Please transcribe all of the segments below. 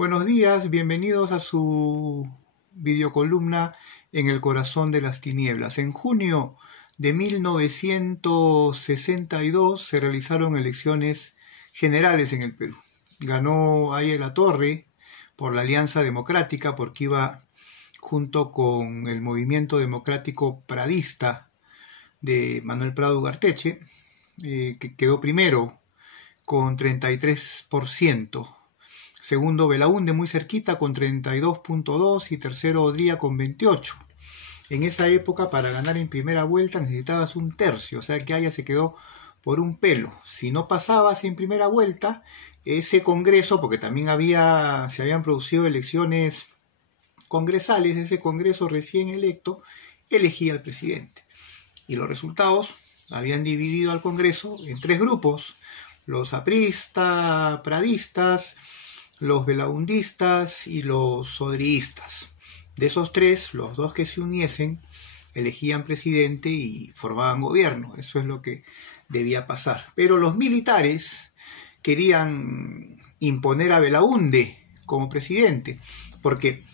Buenos días, bienvenidos a su videocolumna En el corazón de las tinieblas. En junio de 1962 se realizaron elecciones generales en el Perú. Ganó Aya de la Torre por la Alianza Democrática porque iba junto con el movimiento democrático pradista de Manuel Prado Ugarteche, que quedó primero con 33%. Segundo, Belaúnde muy cerquita con 32.2% y tercero, Odría con 28%. En esa época, para ganar en primera vuelta necesitabas un tercio, o sea que Aya se quedó por un pelo. Si no pasabas en primera vuelta, ese congreso, porque también se habían producido elecciones congresales, ese congreso recién electo elegía al presidente. Y los resultados habían dividido al congreso en tres grupos: los apristas, pradistas, los belaundistas y los odriistas. De esos tres, los dos que se uniesen elegían presidente y formaban gobierno. Eso es lo que debía pasar. Pero los militares querían imponer a Belaúnde como presidente, porque,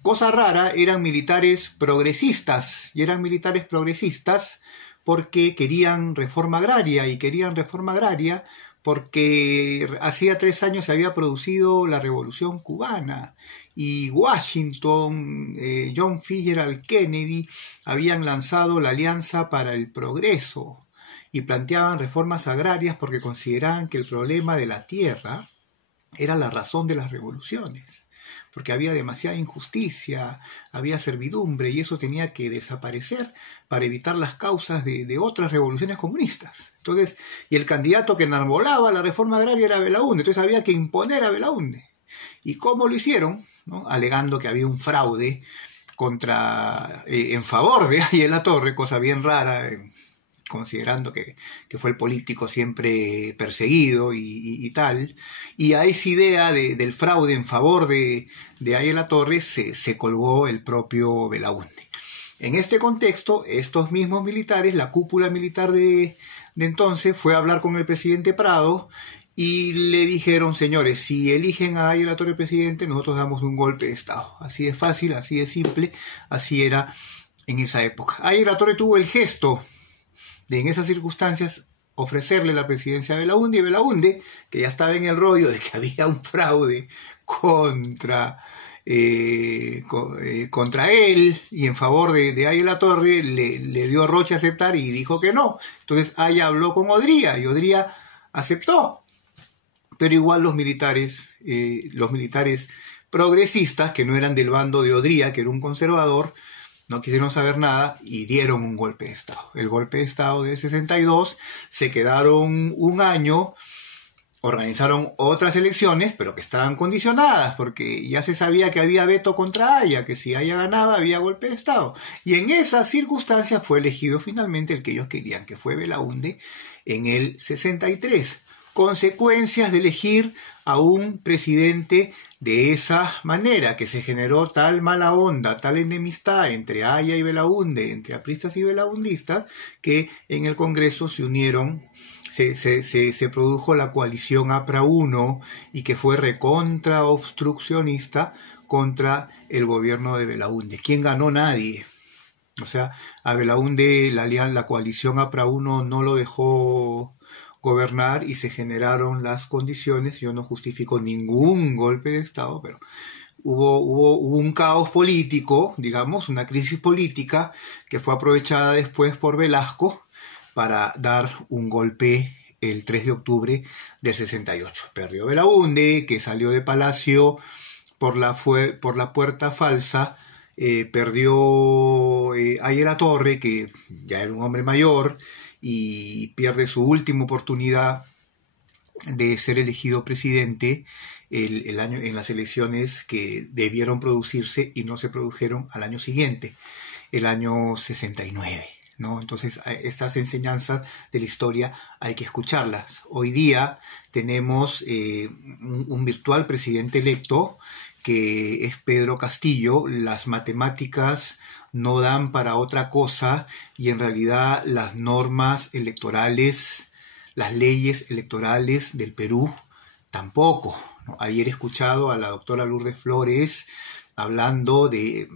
cosa rara, eran militares progresistas, y eran militares progresistas porque querían reforma agraria, y querían reforma agraria porque hacía 3 años se había producido la Revolución Cubana y Washington, John Fitzgerald Kennedy habían lanzado la Alianza para el Progreso y planteaban reformas agrarias porque consideraban que el problema de la tierra era la razón de las revoluciones, porque había demasiada injusticia, había servidumbre, y eso tenía que desaparecer para evitar las causas de otras revoluciones comunistas. Entonces, y el candidato que enarbolaba la reforma agraria era Belaúnde, entonces había que imponer a Belaúnde. ¿Y cómo lo hicieron? ¿No? Alegando que había un fraude en favor de Aya de la Torre, cosa bien rara, considerando que fue el político siempre perseguido y tal. Y a esa idea del fraude en favor de Aya de la Torre se colgó el propio Belaúnde. En este contexto, estos mismos militares, la cúpula militar de entonces, fue a hablar con el presidente Prado y le dijeron: señores, si eligen a Aya de la Torre presidente, nosotros damos un golpe de Estado. Así de fácil, así de simple, así era en esa época. Aya de la Torre tuvo el gesto de, en esas circunstancias, ofrecerle la presidencia a Belaúnde, y Belaúnde, que ya estaba en el rollo de que había un fraude contra él y en favor de Aya de la Torre, le dio roche a aceptar y dijo que no. Entonces Aya habló con Odría y Odría aceptó. Pero igual los militares progresistas, que no eran del bando de Odría, que era un conservador, no quisieron saber nada y dieron un golpe de Estado. El golpe de Estado del 62, se quedaron un año, organizaron otras elecciones, pero que estaban condicionadas, porque ya se sabía que había veto contra Aya, que si Aya ganaba había golpe de Estado. Y en esas circunstancias fue elegido finalmente el que ellos querían, que fue Belaúnde, en el 63. Consecuencias de elegir a un presidente de esa manera, que se generó tal mala onda, tal enemistad entre Aya y Belaúnde, entre apristas y belaundistas, que en el Congreso se unieron, se produjo la coalición APRA 1, y que fue recontra obstruccionista contra el gobierno de Belaúnde. ¿Quién ganó? Nadie. O sea, a Belaúnde la coalición APRA 1 no lo dejó gobernar y se generaron las condiciones. Yo no justifico ningún golpe de Estado, pero hubo un caos político, digamos, una crisis política que fue aprovechada después por Velasco para dar un golpe el 3 de octubre del 68. Perdió Belaúnde, que salió de Palacio por la puerta falsa. Perdió Aya de la Torre, que ya era un hombre mayor, y pierde su última oportunidad de ser elegido presidente el año, en las elecciones que debieron producirse y no se produjeron al año siguiente, el año 69. ¿No? Entonces, estas enseñanzas de la historia hay que escucharlas. Hoy día tenemos un virtual presidente electo, que es Pedro Castillo. Las matemáticas no dan para otra cosa, y en realidad las normas electorales, las leyes electorales del Perú tampoco, ¿no? Ayer he escuchado a la doctora Lourdes Flores hablando de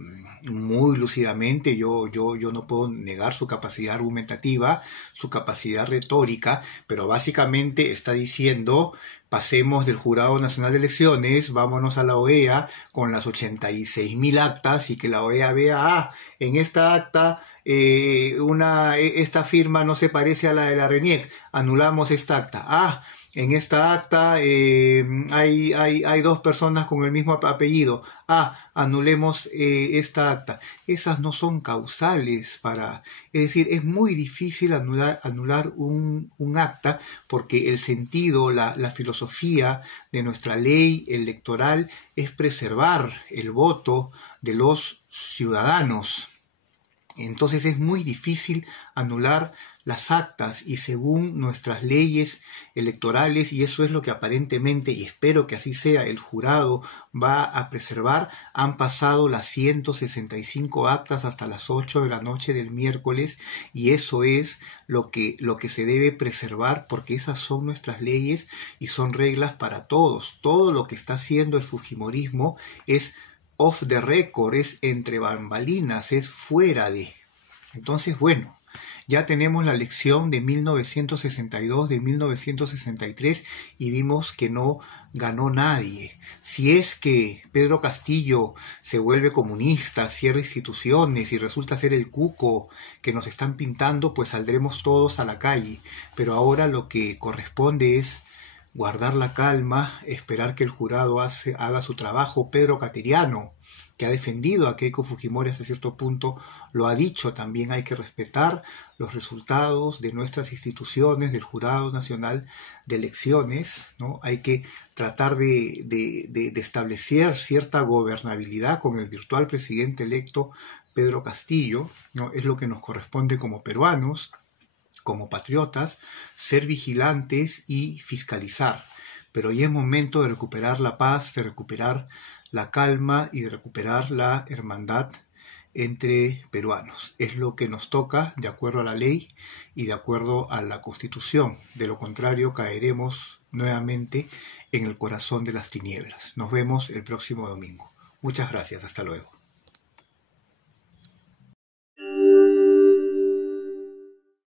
muy lúcidamente, yo no puedo negar su capacidad argumentativa, su capacidad retórica, pero básicamente está diciendo: pasemos del Jurado Nacional de Elecciones, vámonos a la OEA con las 86.000 actas y que la OEA vea, en esta acta esta firma no se parece a la de la RENIEC, anulamos esta acta. En esta acta hay dos personas con el mismo apellido. Anulemos esta acta. Esas no son causales es decir, es muy difícil anular un acta, porque el sentido, la filosofía de nuestra ley electoral es preservar el voto de los ciudadanos. Entonces es muy difícil anular las actas, y según nuestras leyes electorales, y eso es lo que aparentemente, y espero que así sea, el jurado va a preservar, han pasado las 165 actas hasta las 8 de la noche del miércoles, y eso es lo que se debe preservar, porque esas son nuestras leyes y son reglas para todos. Todo lo que está haciendo el fujimorismo es off the record, es entre bambalinas, es fuera de. Entonces, bueno, ya tenemos la lección de 1962, de 1963, y vimos que no ganó nadie. Si es que Pedro Castillo se vuelve comunista, cierra instituciones y resulta ser el cuco que nos están pintando, pues saldremos todos a la calle. Pero ahora lo que corresponde es guardar la calma, esperar que el jurado haga su trabajo. Pedro Cateriano, que ha defendido a Keiko Fujimori hasta cierto punto, lo ha dicho también: hay que respetar los resultados de nuestras instituciones, del Jurado Nacional de Elecciones, ¿no? Hay que tratar de establecer cierta gobernabilidad con el virtual presidente electo Pedro Castillo, ¿no? Es lo que nos corresponde como peruanos, como patriotas, ser vigilantes y fiscalizar. Pero ya es momento de recuperar la paz, de recuperar la calma y de recuperar la hermandad entre peruanos. Es lo que nos toca de acuerdo a la ley y de acuerdo a la Constitución. De lo contrario, caeremos nuevamente en el corazón de las tinieblas. Nos vemos el próximo domingo. Muchas gracias. Hasta luego.